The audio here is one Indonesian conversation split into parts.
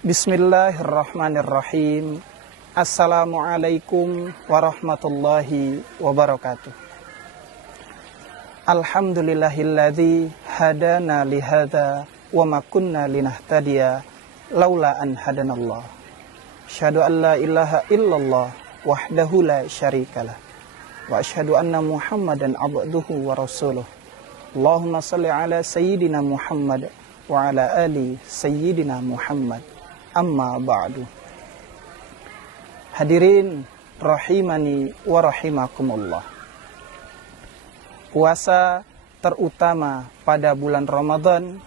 Bismillahirrahmanirrahim. Assalamualaikum warahmatullahi wabarakatuh. Alhamdulillahilladzi hadana lihada wa ma kunna linahtadiya laula an hadanallah. Asyhadu an la ilaha illallah wahdahu la syarikalah wa asyhadu anna Muhammadan abduhu wa rasuluh. Allahumma shalli ala sayyidina Muhammad wa ala ali sayyidina Muhammad. Amma ba'du. Hadirin rahimani wa rahimakumullah. Puasa terutama pada bulan Ramadan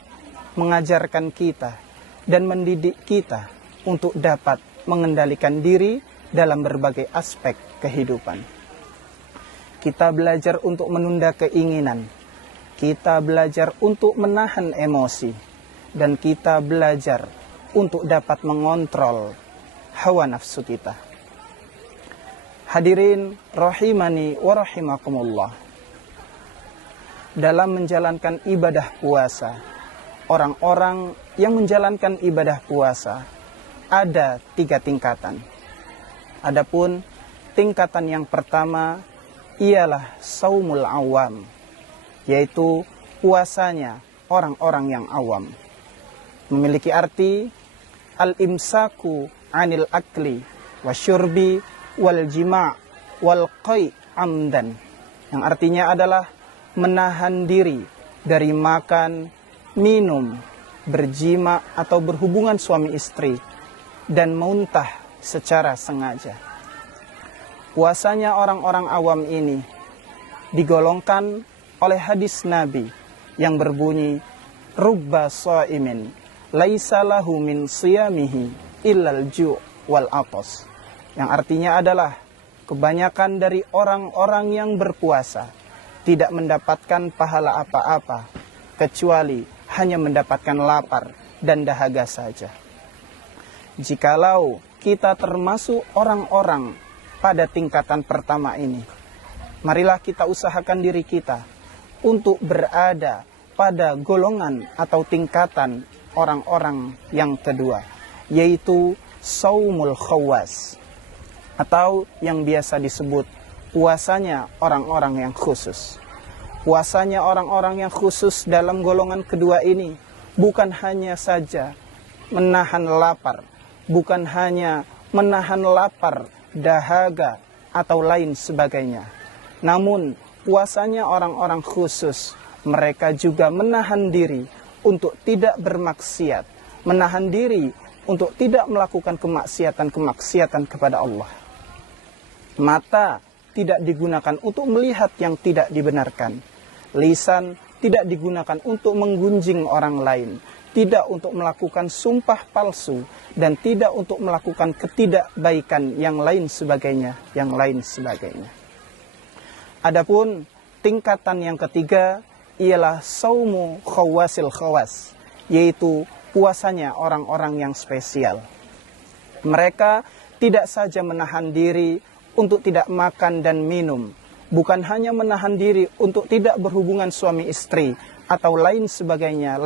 mengajarkan kita dan mendidik kita untuk dapat mengendalikan diri dalam berbagai aspek kehidupan. Kita belajar untuk menunda keinginan, kita belajar untuk menahan emosi, dan kita belajar untuk dapat mengontrol hawa nafsu kita. Hadirin rahimani wa rahimakumullah. Dalam menjalankan ibadah puasa, orang-orang yang menjalankan ibadah puasa ada 3 tingkatan. Adapun tingkatan yang pertama ialah saumul awam, yaitu puasanya orang-orang yang awam. Memiliki arti al-imsaku anil akli wasyurbi wal jima' wal qai' amdan, yang artinya adalah menahan diri dari makan, minum, berjima atau berhubungan suami istri, dan muntah secara sengaja. Puasanya orang-orang awam ini digolongkan oleh hadis Nabi yang berbunyi rubba shaimin laisa lahu min siyamihi illal ju' wal atas, yang artinya adalah kebanyakan dari orang-orang yang berpuasa tidak mendapatkan pahala apa-apa kecuali hanya mendapatkan lapar dan dahaga saja. Jikalau kita termasuk orang-orang pada tingkatan pertama ini, marilah kita usahakan diri kita untuk berada pada golongan atau tingkatan orang-orang yang kedua, yaitu saumul khawas, atau yang biasa disebut puasanya orang-orang yang khusus. Puasanya orang-orang yang khusus dalam golongan kedua ini bukan hanya saja menahan lapar, bukan hanya menahan lapar, dahaga, atau lain sebagainya. Namun puasanya orang-orang khusus, mereka juga menahan diri untuk tidak bermaksiat, menahan diri untuk tidak melakukan kemaksiatan kepada Allah. Mata tidak digunakan untuk melihat yang tidak dibenarkan. Lisan tidak digunakan untuk menggunjing orang lain, tidak untuk melakukan sumpah palsu, dan tidak untuk melakukan ketidakbaikan yang lain sebagainya, Adapun tingkatan yang ketiga ialah saumu khawasil khawas, yaitu puasanya orang-orang yang spesial. Mereka tidak saja menahan diri untuk tidak makan dan minum, bukan hanya menahan diri untuk tidak berhubungan suami istri atau lain sebagainya,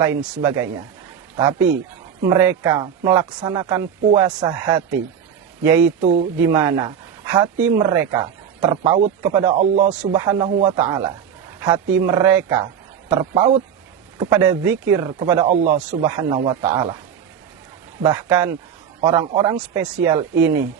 tapi mereka melaksanakan puasa hati, yaitu di mana hati mereka terpaut kepada Allah Subhanahu wa taala. Hati mereka terpaut kepada zikir kepada Allah Subhanahu wa taala. Bahkan orang-orang spesial ini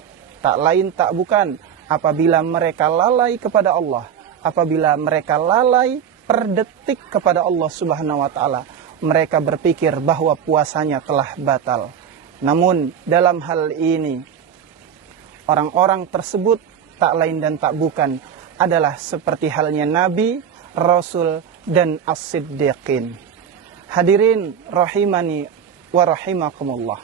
tak lain tak bukan apabila mereka lalai kepada Allah, apabila mereka lalai per detik kepada Allah Subhanahu wa taala, mereka berpikir bahwa puasanya telah batal. Namun dalam hal ini orang-orang tersebut tak lain dan tak bukan adalah seperti halnya Nabi, Rasul, dan As-Siddiqin. Hadirin rahimani wa rahimakumullah.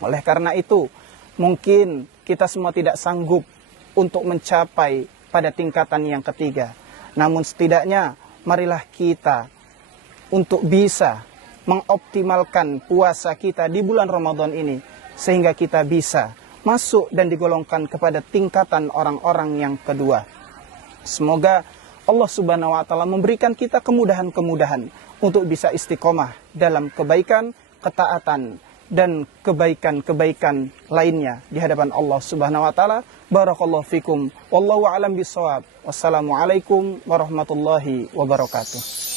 Oleh karena itu, mungkin kita semua tidak sanggup untuk mencapai pada tingkatan yang ketiga. Namun setidaknya marilah kita untuk bisa mengoptimalkan puasa kita di bulan Ramadan ini, sehingga kita bisa masuk dan digolongkan kepada tingkatan orang-orang yang kedua. Semoga Allah Subhanahu wa taala memberikan kita kemudahan-kemudahan untuk bisa istiqomah dalam kebaikan, ketaatan, dan kebaikan-kebaikan lainnya di hadapan Allah Subhanahu wa taala. Barakallahu fikum wallahu a'lam bissawab. Wassalamualaikum warahmatullahi wabarakatuh.